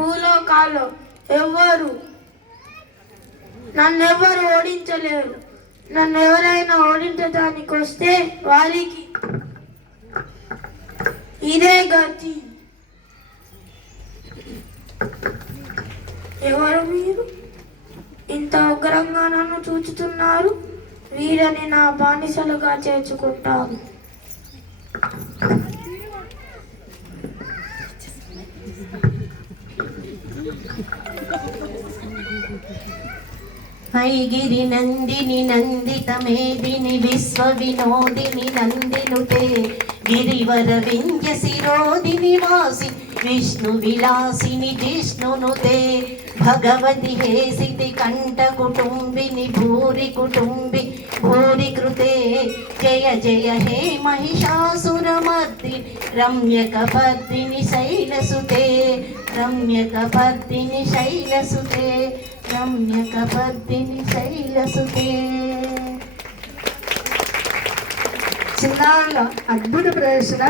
భూలోకాల్లో నన్నెవ్వరు ఓడించలేరు. నన్ను ఎవరైనా ఓడించడానికి వస్తే వారికి ఇదే గతి. ఎవరు మీరు? ఇంత ఉగ్రంగా నన్ను చూచుతున్నారు. వీరని నా బానిసలుగా చేర్చుకుంటాను. ఐగిరి నందిని నందిత మేదిని విశ్వ వినోదిని నందినుతే గిరివర వింధ్య శిరోదిని వాసి విష్ణు విలాసిని జిష్ణునుతే భగవతి హేసితి కంఠ కుటుంబిని భూరి కుటుంబి భూరి కృతే జయ జయ హే మహిషాసురమర్ది రమ్యకపర్దిని శైలసుతే రమ్యకపర్దిని శైలసుతే రమ్యకపర్దిని శైలసుతే. చిన్నారుల అద్భుత ప్రదర్శన